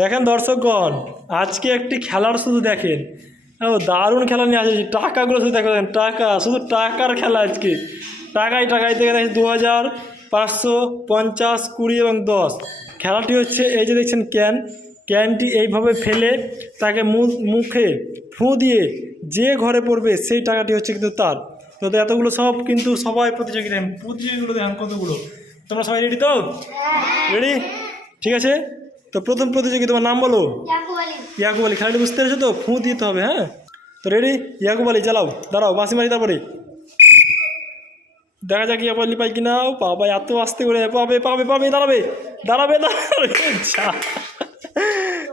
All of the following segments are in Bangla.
দেখেন দর্শকগণ, আজকে একটি খেলার শুধু দেখেন, ও দারুণ খেলা নিয়ে আসে। টাকাগুলো শুধু দেখেন, টাকা, শুধু টাকার খেলা আজকে। টাকায় থেকে দেখেন 2000, 500, 50, 20 এবং 10। খেলাটি হচ্ছে এই যে দেখছেন ক্যানটি এইভাবে ফেলে তাকে মুখে ফু দিয়ে যে ঘরে পড়বে সেই টাকাটি হচ্ছে কিন্তু তার। তো এতগুলো সব কিন্তু সবাই প্রতিযোগিগুলো দেখেন কতগুলো। তোমরা সবাই রেডি তো? রেডি? ঠিক আছে। তো প্রথম প্রতিযোগী, তোমার নাম বলো। ইয়াকুব আলী। খেলাটি বুঝতে পেরেছো তো? ফু দিতে হবে, হ্যাঁ? তো রেডি? ইয়াকুব আলী চালাও। দাঁড়াও, বাঁশি মারি, তারপরে দেখা যাক ইয়াকুব আলী পাই কিনা। বাবা এত আসতে করে পাবে পাবে পাবে, দাঁড়াবে দাঁড়াবে দাঁড়াবে,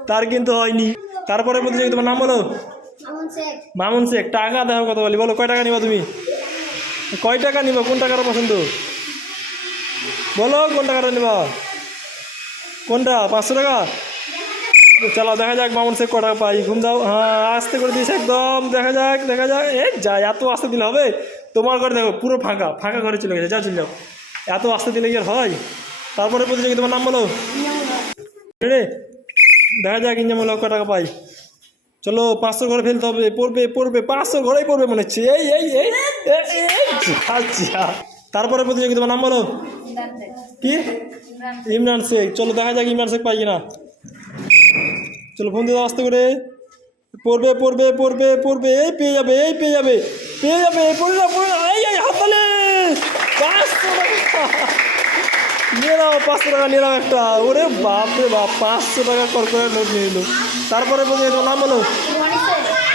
তার কিন্তু হয়নি। তারপরে প্রতিযোগী, তোমার নাম বলো। মামুন শেখ। টাকা দেখো কত বলি, বলো কয় টাকা নিবা তুমি? কয় টাকা নিবা? কোন টাকাটা পছন্দ বলো, কোন টাকাটা নিবা? কোনটা? 500 টাকা। চালাও, দেখা যাক মামুন শেখ ক টাকা পাই। ঘুম দাও। হ্যাঁ, আস্তে করে দিয়েছে একদম। দেখা যাক যা, এত আস্তে দিলে হবে? তোমার ঘরে দেখো পুরো ফাঁকা ফাঁকা, ঘরে চলে গেছে। চলে যাও, এত আস্তে দিলে কি আর হয়? তারপরে প্রতিযোগী, তোমার নাম বলো। রে দেখা যাক ইঞ্জামুল হক ক টাকা পাই। চলো, 500 ঘরে ফেলতে হবে। পড়বে 500 ঘরেই পড়বে মনে হচ্ছে। এই আচ্ছা। তারপরে প্রতিযোগী, তোমার নাম বলো। কি? ইমরান শেখ। চলো দেখা যাক ইমরান শেখ পাই কিনা। চলো, ফোন দিয়ে আসতে করে। পড়বে। এই পেয়ে যাবে হাতালে 500 টাকা নিয়ে নাও। 500 টাকা নিয়ে নাও একটা। ওরে বাপরে বাপ, 500 টাকা কর করে নোট নিয়ে নিল। তারপরে বলছি, তোমার নাম বলো।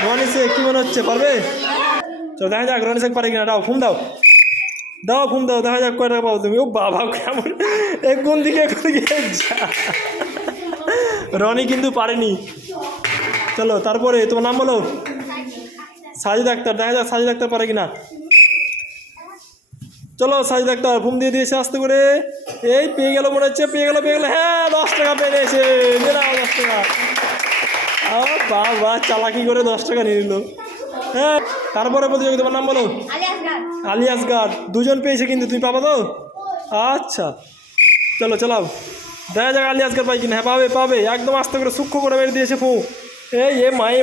রনি শেখ। কি মনে হচ্ছে পারবে? চলো দেখা যাক রনি শেখ পারে কিনা। দাও ফোন দাও ফোন দাও, দেখা যাক কয় টাকা পাবো তুমি। ও বাবা, কেমন কোন দিকে রনি কিন্তু পারেনি। চলো তারপরে তোমার নাম বলো। সাজিদ আক্তার। দেখা যাক সাজিদ আক্তার পারে কিনা। চলো, সাজিদ আক্তার ফোন দিয়ে দিয়েছে আস্তে করে। এই পেয়ে গেল মনে হচ্ছে, পেয়ে গেল। হ্যাঁ, 10 টাকা পেয়ে নিয়েছে। 10 টাকা। বাবা, চালাকি করে 10 টাকা নিয়ে নিল। হ্যাঁ, তারপরে প্রতিযোগী, তোমার নাম বলো। আলী আসগার। দুজন পেয়েছে কিন্তু, তুমি পাবো তো? আচ্ছা, চলো চালাও, দেখা যাক আলী আসগার পাই কিনা। হ্যাঁ, পাবে একদম আস্তে করে সূক্ষ্ম করে মেরে দিয়েছে ফু। মায়ে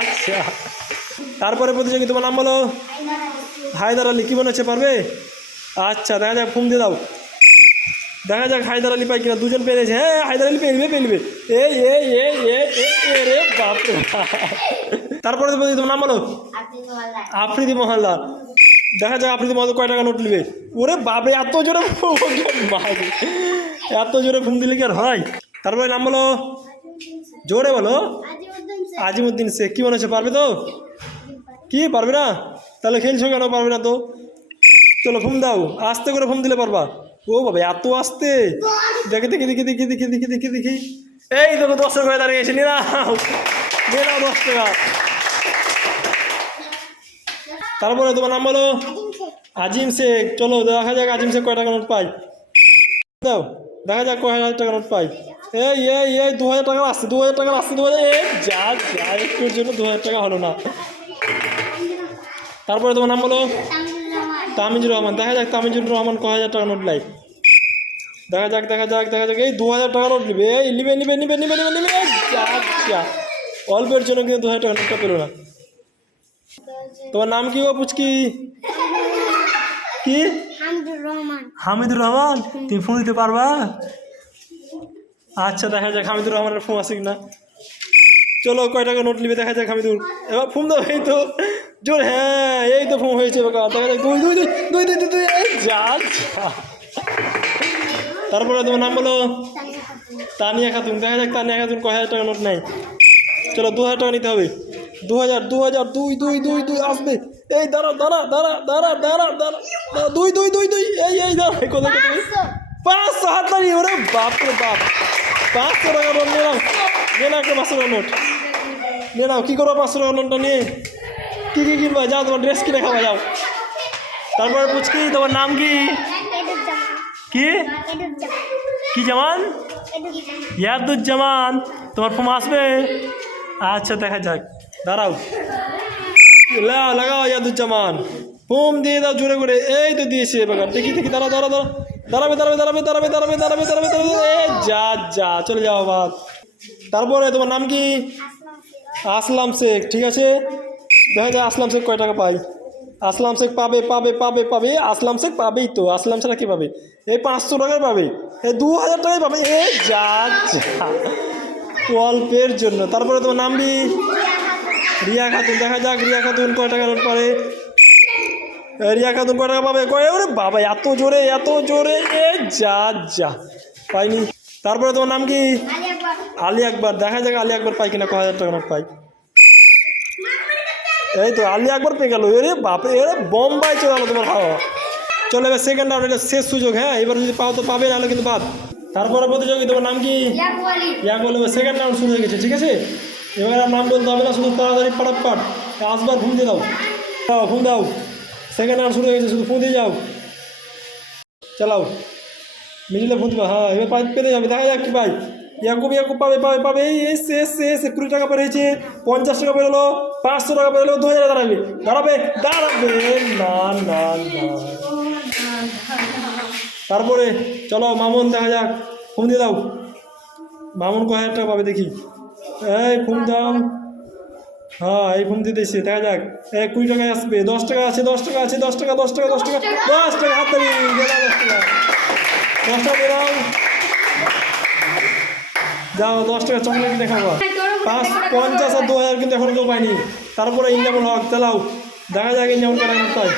আচ্ছা। তারপরে প্রতিযোগী, তোমার নাম বলো। হায়দার আলী। কি মনে হচ্ছে পারবে? আচ্ছা, দেখা যাক ফোন দিয়ে দাও। দেখা যাক হায়দার আলী পাই কিনা। দুজন পেয়েছে। হ্যাঁ, হায়দার আলী পেয়ে নিবে। রে বাপরে। তারপরে তোমার নাম বলো। আফ্রিদি মহল্লার। দেখা যাক আফ্রিদি মহল্লার কয় টাকা নোট নিবে। ওরে বাপরে, এত জোরে ফোন দিলে কি আর হয়? তারপরে নাম বলো, জোরে বলো। আজিমুদ্দিন শেখ। কি মনে হচ্ছে পারবে তো? কি পারবে না? তাহলে খেলছো কেন? পারবে না তো। চলো ফোন দাও, আস্তে করে ফোন দিলে পারবা। ও বাবা, এত আস্তে। দেখি। এই দেখো 10 টাকা দাঁড়িয়েছে। নিয়ে নাও 10 টাকা। তারপরে তোমার নাম বলো। আজিম শেখ। চলো দেখা যাক আজিম শেখ কয় টাকা নোট পাই। দাও, দেখা যাক কয় হাজার টাকা নোট পাই। এই 2000 টাকা আসছে। 2000 যা একটুর জন্য 2000 টাকা হলো না। তারপরে তোমার নাম বলো। তামিজুর রহমান। দেখা যাক তামিজুর রহমান কয় হাজার টাকা নোট লাই। দেখা যাক এই 2000 টাকা নোট নিবে। এই নিবে। যা অল্পের জন্য কিন্তু 2000 টাকা নোটটা পেলো না। তোমার নাম কি গো পুচকি? কি? হামিদুর রহমান। তুমি ফোন দিতে পারবা? আচ্ছা, দেখা যাক হামিদুর রহমানের ফোন আছে কিনা। চলো, কয় টাকা নোট নিবে দেখা যাক হামিদুর। এবার ফোন দাও। এই তো জোর। হ্যাঁ, এই তো ফোন হয়েছে। দেখা যাক 2 যা। তারপরে তোমার নাম বলো। তানিয়া খাতুন। দেখা যাক তানিয়া খাতুন কয় হাজার টাকা নোট নেয়। চলো, 2000 টাকা নিতে হবে। 2000 2 আসবে। এই দাঁড়া 2 এই দাঁড়া। কোথায় 500 হাত দাঁড়িয়ে। ওরে বাপরে বাপ, 500 টাকা নোট নিয়ে নাও একটা 500 টাকা নোট নিয়ে নাও। কী করবো 500 টাকা নোটটা নিয়ে? কী কিনবা? যাও, তোমার ড্রেস কিনে খাওয়া যাও। তারপরে পুচকি, তোমার নাম কি? কি জামান? ইয়াদুজ্জামান। তোমার ফোন আসবে? আচ্ছা, দেখা যাক। দাঁড়াও, লাগাও ইয়াদুজ্জামান। ফোন দিয়ে দাও জোরে করে। এই তো দিয়েছে। এবার দেখি দাঁড়াবে। যা চলে যাও আবার। তারপরে তোমার নাম কি? আসলাম শেখ, ঠিক আছে। দেখা যায় আসলাম শেখ কয় টাকা পাই। আসলাম শেখ পাবে পাবে পাবে পাবে, আসলাম শেখ পাবেই তো, আসলাম ছাড়া কী পাবে? এই 500 টাকায় পাবে, এই 2000 টাকায় পাবে, এ যা যা অল্পের জন্য। তারপরে তোমার নাম কি? রিয়া খাতুন, দেখা যাক রিয়া খাতুন কয় টাকা নোট পারে। রিয়া খাতুন কয় টাকা পাবে? কয়? ওরে বাবা, এত জোরে এত জোরে, এ যা যা পাইনি। তারপরে তোমার নাম কি? আলী আকবর, দেখা যাক আলী আকবর পাই কিনা, কয় হাজার টাকা নোট পাই। এই তো আলী আকবর পেয়ে গেল, এরে বাপে, এরে বোম্বাই চলে গেলো তোমার খাওয়া। চলো এবার সেকেন্ড রাউন্ড, এটা শেষ সুযোগ, হ্যাঁ এবার যদি পাও তো পাবে, নাহলে কিন্তু বাদ। তারপরে প্রতিযোগী তোমার নাম কি? ইয়াকুব আলী। সেকেন্ড রাউন্ড শুরু হয়ে গেছে, ঠিক আছে। এবার আর নাম বলতে হবে না, শুধু তাড়াতাড়ি পাটাপাট আসবার ফোন দিয়ে দাও, দাও ফোন দাও। সেকেন্ড রাউন্ড শুরু হয়ে গেছে, শুধু ফোন দিয়ে যাও, চালাও মিডিলে ফোন দিবা। হ্যাঁ এবার পেতে যাবে, দেখা যাক কি ভাই। ইয়াকুব ইয়াকুব পাবে পাবে পাবে, এই এসে এসে এসে 20 টাকা বেড়েছে, 50 টাকা বেরোলো, 500 টাকা বেরোলো, 2000 দাঁড়াবে দাঁড়াবে দাঁড়াবে না না না। তারপরে চলো মামুন, দেখা যাক ফোন দিয়ে দাও। মামুন কয় হাজার টাকা পাবে দেখি, এই ফোন দাও। হ্যাঁ এই ফোন দিয়ে দিয়েছে, দেখা যাক। 20 টাকায় আসবে, 10 টাকা আছে, 10 টাকা আছে, 10 টাকা 10 টাকা 10 টাকা 10 টাকা, হাত তালি গেল 10 টাকা, 10 টাকা দিয়ে দাও, যাও 10 টাকা চকলেট কিনে খাবো। 50 আর 2000 কিন্তু এখন কেউ পাইনি। তারপরে ইনজামুল হক, চালাও দেখা যাক ইনজামুল কারা পাই।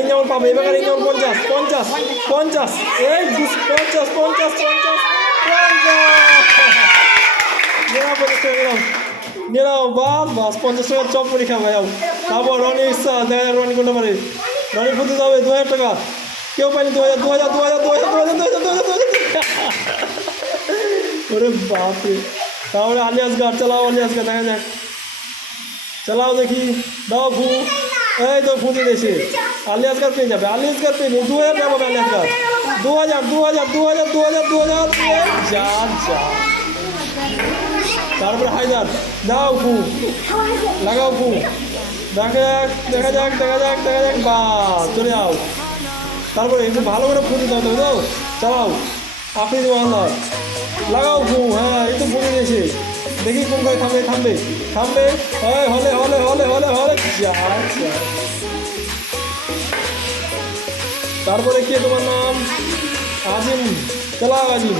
ইনজামুল পাবে, এবার ইনজামুল 50 50 50, এই 50 50 50 নিলাম, বাস বাস 50 টাকার চপ করে খাবো। যাও তারপর রনি ইচ্ছা, দেখা যাক রনি কোনটা পারে। রনি ফুটে যাবে 2000 টাকা, কেউ পাইনি। 2000 2000 2000 2000 2000 2000 ওরে বাপরে। তাহলে আলী আসগার, চালাও আলী আসগার, দেখা যাক, চালাও দেখি, দাও ফু। এই তো ফু দিয়ে দিয়েছে, আলী আসগার পেয়ে যাবে, আলী আসগার পেয়ে 2000 টাকা পাবে আলী আসগার। 2000 2000 2000 2000 2000, যা যা। তারপরে হায়দার, দাও ফু, লাগাও ফু, দেখা যাক দেখা যাক দেখা যাক দেখা যাক, বা চলে যাও। তারপরে একটু ভালো করে ফু দিতে হবে, দাও চালাও। আপনি মহাল্লা লাগাও ফু, হ্যাঁ এই তো ফু দিয়েছে, দেখি কোন গাড়ি থামবে থামবে থামবে, হলে হলে হলে হলে হলে হলে, যা যা। তারপরে কে তোমার নাম? আজিম, চালাও আজিম।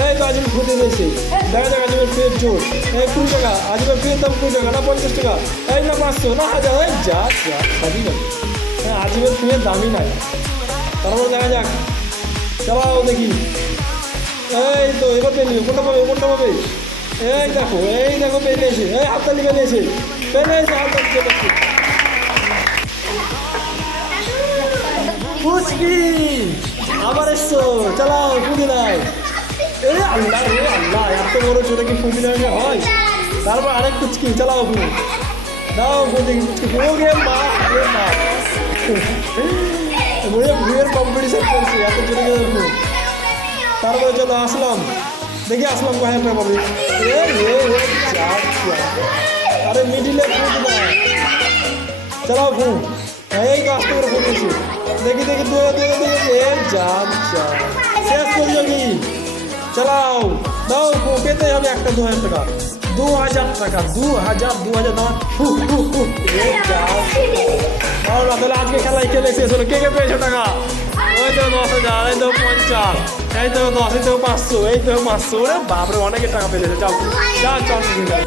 এই তো আজিম ফুটে দিয়েছে, দেখা যাক আজিমের ফের জোর। এই 20 টাকা, আজিমের ফের দাম 20 টাকা না 50 টাকা, এই না 500 না 1000, এই যা যা সবই যাবে। হ্যাঁ আজিমের ফের দামই নাই। তারপরে দেখা যাক, চালাও দেখি। এই তো এবার পেয়ে নিবে, কোনটা পাবে কোনটা পাবে? এই দেখো পেয়ে নিয়েছে, এই হাততালি পেয়ে নিয়েছে, পেয়ে নিয়েছে হাততালি পেয়ে নিয়েছে। পুচকি আবার এসছো, চালাও ফুটি দাও। এই আল্লাহ রে আল্লাহ, এত বড় ছোটো কি ফুটি দেওয়া হয়? তারপর আরেক পুচকি, চালাও ফু, দাও ফু দেখি পুচকি, ফু গে মা গে মা, ভুয়ের কম্পিটিশন করছি, এত জোরে জোরে ফু। তারপরে চলো আসলাম, দেখি আসলাম কয় হাজার টাকা পাবে। আরে মিডিলে ফু দিবা, চালাও ফু, এই তো আস্তে করে ফু দিয়েছি, দেখি দেখি 2000 যা যা। শেষ প্রতিযোগী, চালাও দাও ফু, পেতে হবে একটা 2000 টাকা, 2000 টাকা 2000 দাও। তাহলে আজকে খেলায় খেলে শেষ হলো, কে কে পেয়েছো টাকা? ওই তো 10,000, এই তো 50, এই তো 10, এই তো 500, এই তো 500, ওরে বাপরে অনেকে টাকা পেয়েছে। যাও যাও চল।